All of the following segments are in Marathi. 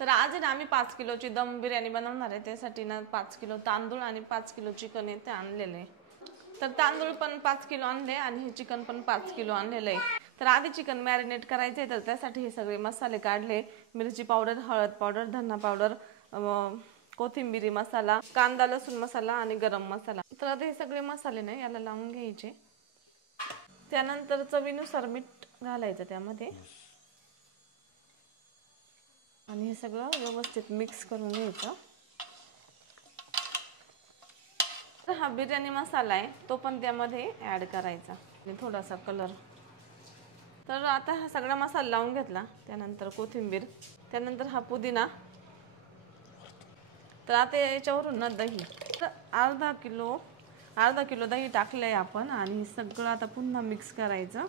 तर आज आहे ना आम्ही 5 किलोची दम बिर्याणी बनवणार आहे. त्यासाठी ना 5 किलो तांदूळ आणि 5 किलो चिकन आहे ते आणलेलं आहे. तर तांदूळ पण 5 किलो आणले आणि हे चिकन पण 5 किलो आणलेलं आहे. तर आधी चिकन मॅरिनेट करायचे तर त्यासाठी हे सगळे मसाले काढले. मिरची पावडर, हळद पावडर, धना पावडर, कोथिंबिरी मसाला, कांदा लसूण मसाला आणि गरम मसाला. तर आता हे सगळे मसाले ना याला लावून घ्यायचे. त्यानंतर चवीनुसार मीठ घालायचं त्यामध्ये आणि हे सगळं व्यवस्थित मिक्स करून घ्यायचं. तर हा बिर्याणी मसाला आहे तो पण त्यामध्ये ॲड करायचा आणि थोडासा कलर. तर आता हा सगळा मसाला लावून घेतला. त्यानंतर कोथिंबीर, त्यानंतर हा पुदिना. तर आता याच्यावरून ना दही, तर अर्धा किलो दही टाकलंय आपण आणि सगळं आता पुन्हा मिक्स करायचं.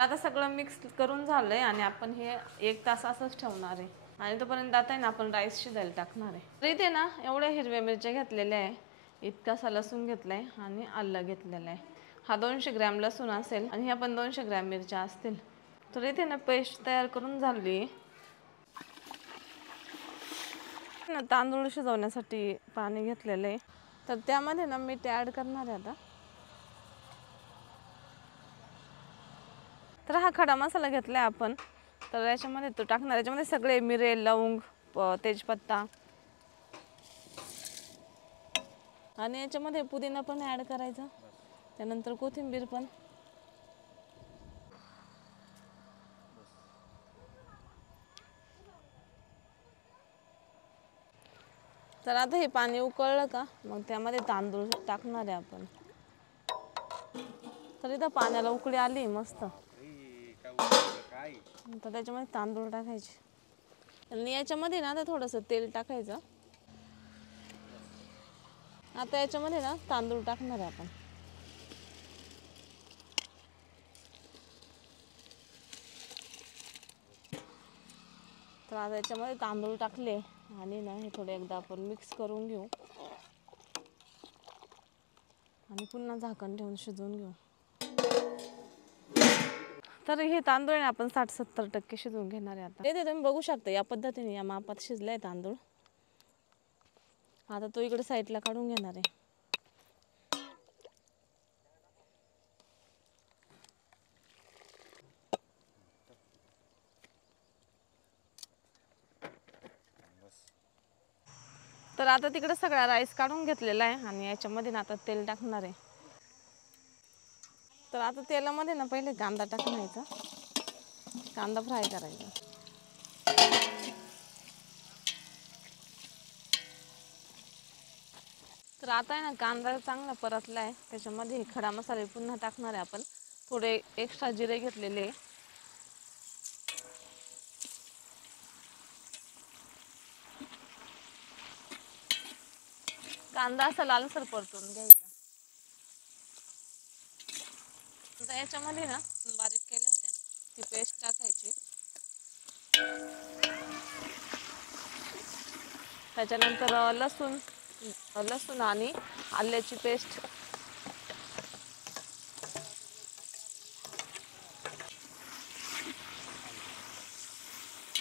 आता सगळं मिक्स करून झालंय आणि आपण हे 1 तास असंच ठेवणार आहे आणि तोपर्यंत आता आहे ना आपण राईस शिजायला टाकणार आहे. तर इथे ना एवढ्या हिरव्या मिरच्या घेतलेल्या आहे, इतकासा लसूण घेतलाय आणि आलं घेतलेलं आहे. हा 200 ग्रॅम लसूण असेल आणि ह्या पण 200 ग्रॅम मिरच्या असतील. तर इथे ना पेस्ट तयार करून झाली. तांदूळ शिजवण्यासाठी पाणी घेतलेलं आहे तर त्यामध्ये ना मीठ ॲड करणार आहे आता. तर हा खडा मसाला घेतलाय आपण, तर याच्यामध्ये तो टाकणार. याच्यामध्ये सगळे मिरे, लवंग, तेजपत्ता आणि याच्यामध्ये पुदिना पण ॲड करायचा. त्यानंतर कोथिंबीर पण. तर आता हे पाणी उकळलं का मग त्यामध्ये तांदूळ टाकणार आहे आपण. तर इथं पाण्याला उकळी आली मस्त. तर त्याच्यामध्ये तांदूळ टाकायचे आणि याच्यामध्ये ना आता थोडंसं तेल टाकायचं. आता याच्यामध्ये ना तांदूळ टाकणार आहे आपण. तर आता याच्यामध्ये तांदूळ टाकले आणि ना हे थोडे एकदा आपण मिक्स करून घेऊ आणि पुन्हा झाकण ठेवून शिजवून घेऊ. तर हे तांदूळ आपण 60-70% शिजवून घेणार आहे. आता ते तुम्ही बघू शकता या पद्धतीने या मापात शिजलाय तांदूळ. आता तो इकडे साईडला काढून घेणार आहे. तर आता तिकडे सगळा राईस काढून घेतलेला आहे आणि याच्यामध्ये ना आता तेल टाकणार आहे. तर आता तेलामध्ये ना पहिले कांदा टाकायचा, कांदा फ्राय करायचा. तर आता आहे ना कांदा चांगला परतला आहे. त्याच्यामध्ये खडा मसाले पुन्हा टाकणार आहे आपण. थोडे एक्स्ट्रा जिरे घेतलेले. कांदा असा लालसर परतून घ्यायचा. आता याच्यामध्ये ना बारीक केल्या होत्या ती पेस्ट टाकायची. त्याच्यानंतर लसूण आणि आल्याची पेस्ट.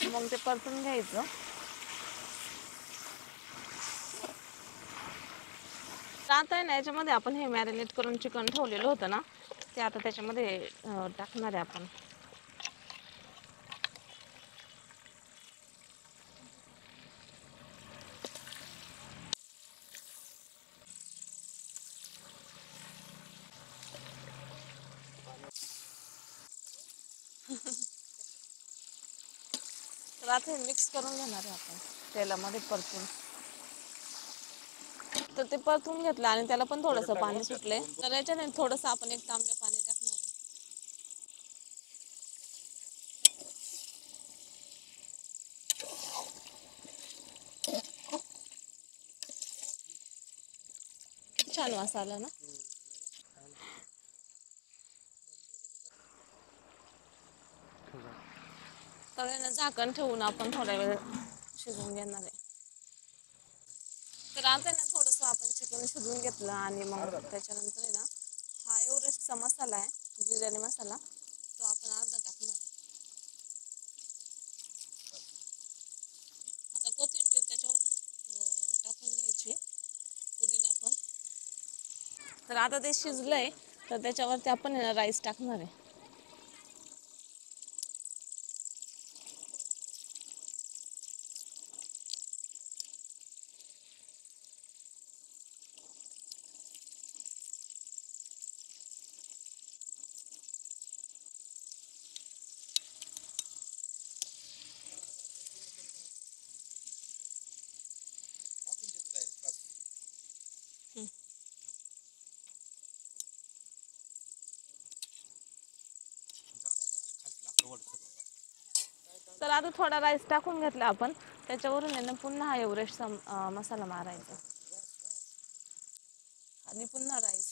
मग ते परतून घ्यायचं. आता आहे ना याच्यामध्ये आपण हे मॅरिनेट करून चिकन ठेवलेलं होतं ना ते आता त्याच्यामध्ये टाकणार आहे आपण. तर आता हे मिक्स करून घेणार आहे आपण तेलामध्ये परतून. तर ते परतून घेतलं आणि त्याला पण थोडंसं पाणी सुटले. तर याच्याने थोडंसं आपण 1 तांब्या पाणी टाकणार आहे. छान वास आला ना. तर झाकण ठेवून आपण थोड्या वेळ शिजवून घेणार आहे. तर आता ना थोडंसं आपण चिकन पण शिजवून घेतलं आणि मग त्याच्यानंतर आहे ना हा एव्हरेस्टचा मसाला आहे, बिर्याणी मसाला, तो आपण अर्धा टाकणार आहे. आता कोथिंबीर त्याच्यावरून टाकून घ्यायची, पुदिना पण. तर आता ते शिजलंय तर त्याच्यावरती आपण राईस टाकणार आहे. तर आता थोडा राईस टाकून घेतला आपण, त्याच्यावरून आहे ना पुन्हा हा एव्हरेस्टचा मसाला मारायचा आणि पुन्हा राईस.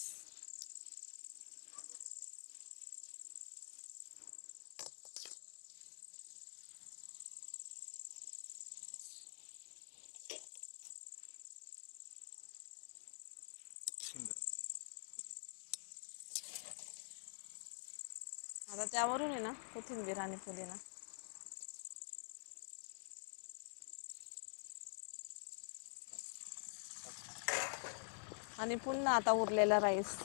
आता त्यावरून आहे ना कोथिंबीर आणि पुदिना. आणि पुन्हा आता उरलेला राईस.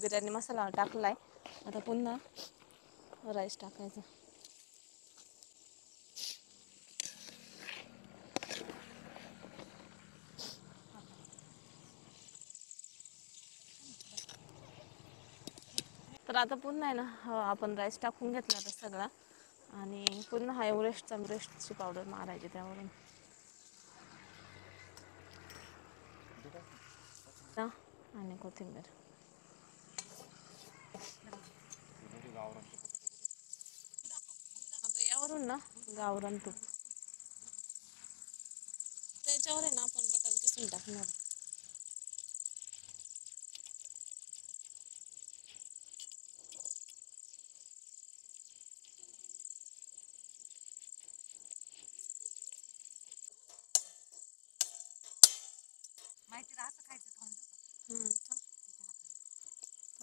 बिर्याणी मसाला टाकलाय, आता पुन्हा राईस टाकायचा. तर आता पुन्हा आहे ना आपण राईस टाकून घेतला आता सगळा आणि पुन्हा हा एव्हरेस्टची पावडर मारायची त्यावरून आणि कोथिंबीर. आता यावरून ना गावरान तूप, त्याच्यावर आहे ना आपण बटर किसून टाकणार.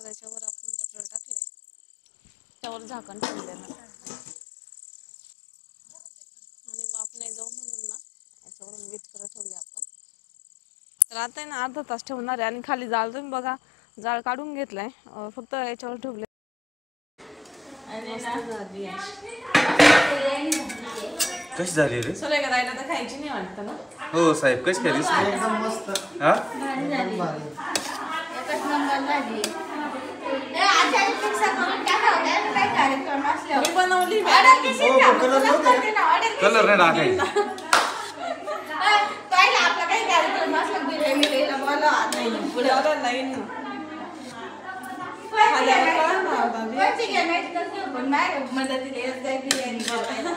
त्याच्यावर आपण बटर टाकले, त्यावर झाकण ठेवले ना आणि वाफ नाही जाऊ म्हणून ना याच्यावरून वीट करत ठेवले आपण. तर आता आहे ना अर्धा तास ठेवणार आहे. आणि खाली जाळ तुम्ही बघा, जाळ काढून घेतलाय, फक्त याच्यावर ठेवले. कशी झाली रे? सोले करायला तर खायची नाही वाटतं ना. हो साहेब, कशी काय दिसली? एकदम मस्त. हा एकदम भारी. एकच नंबर झाली. आचारी फिक्स करून टाका होता ना काही कार्यक्रम असल्यावर. मी बनवली कलर नाही टाकायचा. पहिला आपला काही कार्यक्रम असला बिर्याणी द्यायला बोलवा. पुढे नाही कोणची घेण्याची कसं पण माझ्या मदतीला येत जाईल बिर्याणी बनवायला.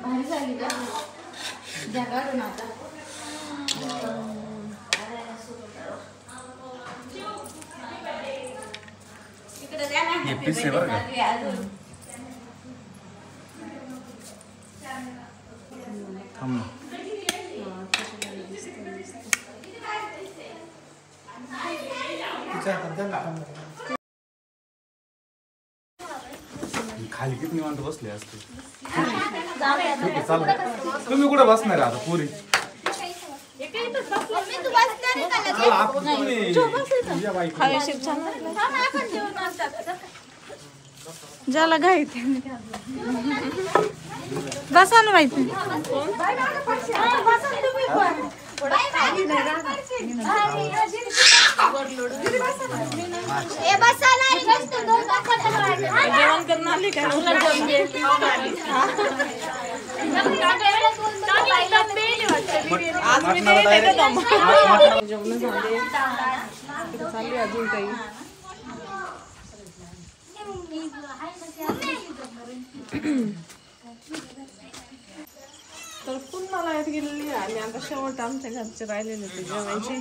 भारी झाली का? द्या काढून आता. इकडे द्या ना. हे पीस आहे बरं का? थांब ना. तिच्या हातात द्या ना. खाली किती निवांत बसले असते. ठीक आहे, चालेल. तुम्ही कुठे बसणार आहे आता पुरी? चला, आपण तुम्ही या बाई. हवेशीर छान ज्याला घायते बसा ना माहिती. जेवण करून आली का? आज मी नाही येते का जेवण झाले, चालू अजून काही. तर पुन्हा लाईट गेलेली आणि आता शेवट आमच्या घरचे राहिलेले होते जेवायचे.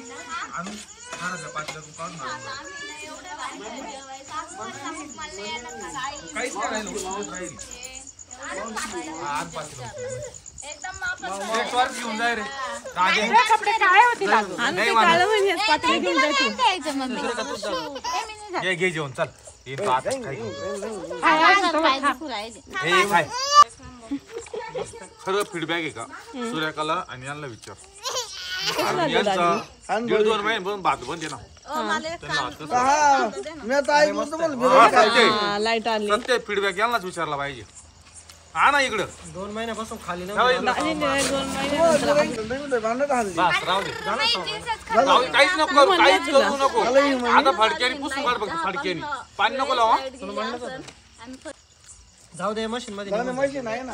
घेऊन जाय रे कपडे काय होतील आणि ते काळं म्हणजे पातळी घेऊन जायची. घे जेवण चल खरं फीडबॅक आहे का सूर्यकाला आणि यांना विचार यांचा 1.5-2 महिन्यापासून भात बंद आहे ना. लाईट आली. प्रत्येक फीडबॅक यांनाच विचारला पाहिजे. हा ना इकडं 2 महिन्यापासून खाली दोन महिन्यानंतर बस राहू दे काहीच नको करू, काहीच करू नको. आता फडक्याने पुसून काढ बघ फडक्याने पाणी नको लावा. जाऊ दे मशीन मध्ये मशीन आहे ना